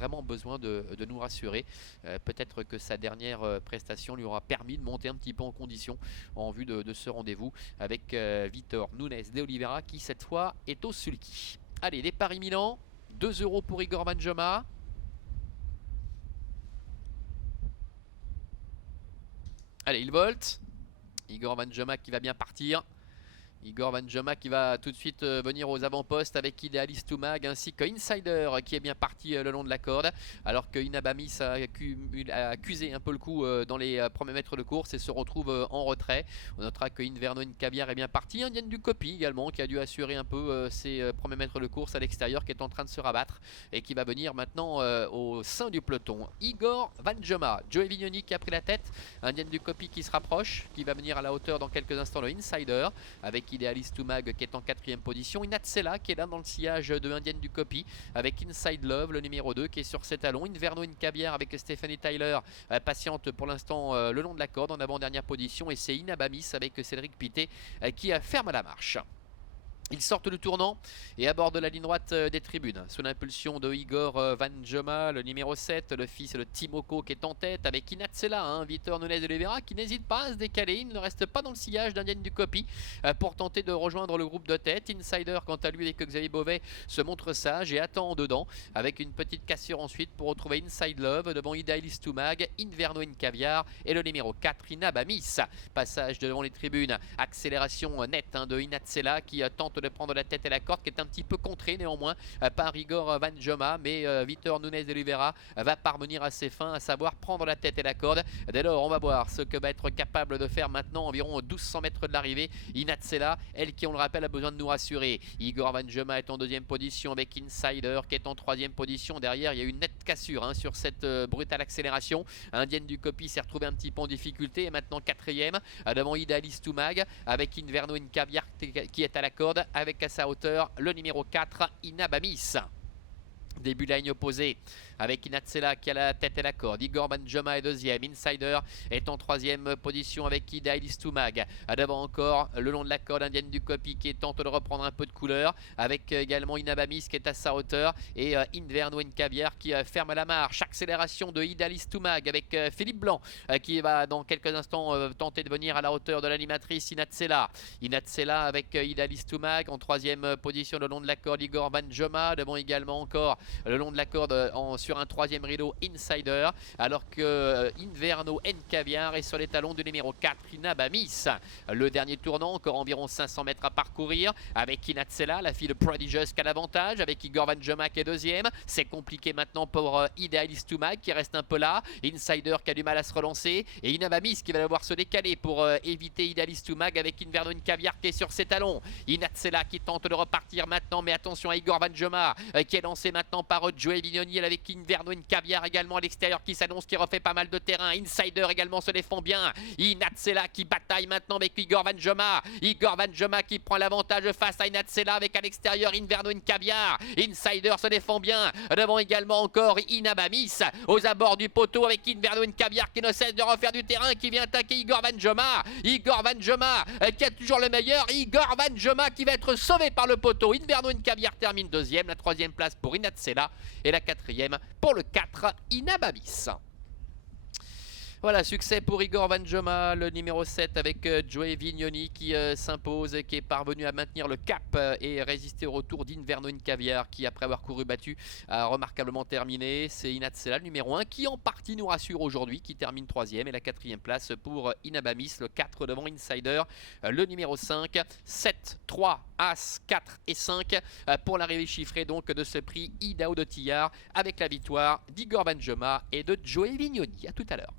vraiment besoin de nous rassurer. Peut-être que sa dernière prestation lui aura permis de monter un petit peu en condition en vue de ce rendez-vous avec Vitor Nunes de Oliveira qui cette fois est au sulky. Allez, les paris Milan, 2 € pour Igor Vanjoma. Allez, il volte. Igor Vanjoma qui va bien partir. Igor Vanjoma qui va tout de suite venir aux avant-postes avec Idealist Toumag ainsi que Insider qui est bien parti le long de la corde, alors que Inabamis a accusé un peu le coup dans les premiers mètres de course et se retrouve en retrait. On notera que Inverno Caviar est bien parti, Indienne du Copy également qui a dû assurer un peu ses premiers mètres de course à l'extérieur, qui est en train de se rabattre et qui va venir maintenant au sein du peloton. Igor Vanjoma, Joey Vignoni qui a pris la tête, Indienne du Copy qui se rapproche, qui va venir à la hauteur dans quelques instants, le Insider avec Idealist Toumag qui est en 4ème position, Inatsela qui est là dans le sillage de Indienne du Copy avec Inside Love le numéro 2 qui est sur ses talons, Inverno Caviar avec Stephanie Tyler patiente pour l'instant le long de la corde en avant-dernière position, et c'est Inabamis avec Cédric Pité qui ferme la marche. Ils sortent du tournant et abordent la ligne droite des tribunes sous l'impulsion de Igor Vanjoma, le numéro 7, le fils de Timoko qui est en tête avec Inatsela, Vitor Nunes de Oliveira qui n'hésite pas à se décaler. Il ne reste pas dans le sillage d'Indienne du Copy pour tenter de rejoindre le groupe de tête. Insider quant à lui avec Xavier Beauvais se montre sage et attend en dedans avec une petite cassure ensuite pour retrouver Inside Love devant Idealist Toumag, Inverno Caviar et le numéro 4 Inabamis. Passage devant les tribunes, accélération nette de Inatsela qui tente de prendre la tête et la corde, qui est un petit peu contré néanmoins par Igor Vanjoma, mais Vitor Nunes de Oliveira va parvenir à ses fins, à savoir prendre la tête et la corde. Dès lors on va voir ce que va être capable de faire maintenant environ 1200 mètres de l'arrivée Inatsela, elle qui on le rappelle a besoin de nous rassurer. Igor Vanjoma est en 2ème position avec Insider qui est en 3ème position. Derrière il y a une nette cassure sur cette brutale accélération. Indienne du Copy s'est retrouvé un petit peu en difficulté et maintenant 4ème devant Idealist Toumag avec Inverno Caviar qui est à la corde avec à sa hauteur le numéro 4 Inabamis. Début de la ligne opposée avec Inatsela qui a la tête et la corde. Igor Vanjoma est 2ème. Insider est en 3ème position avec Idealist Toumag. Devant encore le long de la corde Indienne du Copy qui tente de reprendre un peu de couleur avec également Inabamis qui est à sa hauteur et Inverno Caviar qui ferme la marche. Accélération de Idealist Toumag avec Philippe Blanc qui va dans quelques instants tenter de venir à la hauteur de l'animatrice Inatsela. Inatsela avec Idealist Toumag en 3ème position le long de la corde. Igor Vanjoma devant également encore le long de la corde sur un 3ème rideau Insider, alors que Inverno Caviar est sur les talons du numéro 4 Inabamis. Le dernier tournant, encore environ 500 mètres à parcourir avec Inatsela, la fille de Prodigious qui a l'avantage, avec Igor Vanjoma qui est 2ème. C'est compliqué maintenant pour Idealist Toumag qui reste un peu là, Insider qui a du mal à se relancer et Inabamis qui va devoir se décaler pour éviter Idealist Toumag avec Inverno Caviar qui est sur ses talons. Inatsela qui tente de repartir maintenant, mais attention à Igor Vanjoma qui est lancé maintenant par Joey Vignoni avec Inverno Caviar également à l'extérieur qui s'annonce, qui refait pas mal de terrain. Insider également se défend bien. Inatsela qui bataille maintenant avec Igor Vanjoma. Igor Vanjoma qui prend l'avantage face à Inatsela avec à l'extérieur Inverno Caviar. Insider se défend bien. Devant également encore Inabamis aux abords du poteau avec Inverno Caviar qui ne cesse de refaire du terrain, qui vient attaquer Igor Vanjoma. Igor Vanjoma qui a toujours le meilleur. Igor Vanjoma qui va être sauvé par le poteau. Inverno Caviar termine 2ème. La 3ème place pour Inatsela et la 4ème pour le 4 Inabamis. Voilà, succès pour Igor Vanjoma, le numéro 7 avec Joey Vignoni qui s'impose et qui est parvenu à maintenir le cap et résister au retour d'Inverno Caviar qui, après avoir couru battu, a remarquablement terminé. C'est Inatsela, le numéro 1, qui en partie nous rassure aujourd'hui, qui termine 3ème, et la 4ème place pour Inabamis, le 4 devant Insider, le numéro 5, 7, 3, As, 4 et 5 pour l'arrivée chiffrée donc de ce prix Idaho de Tillard avec la victoire d'Igor Vanjoma et de Joey Vignoni. A tout à l'heure.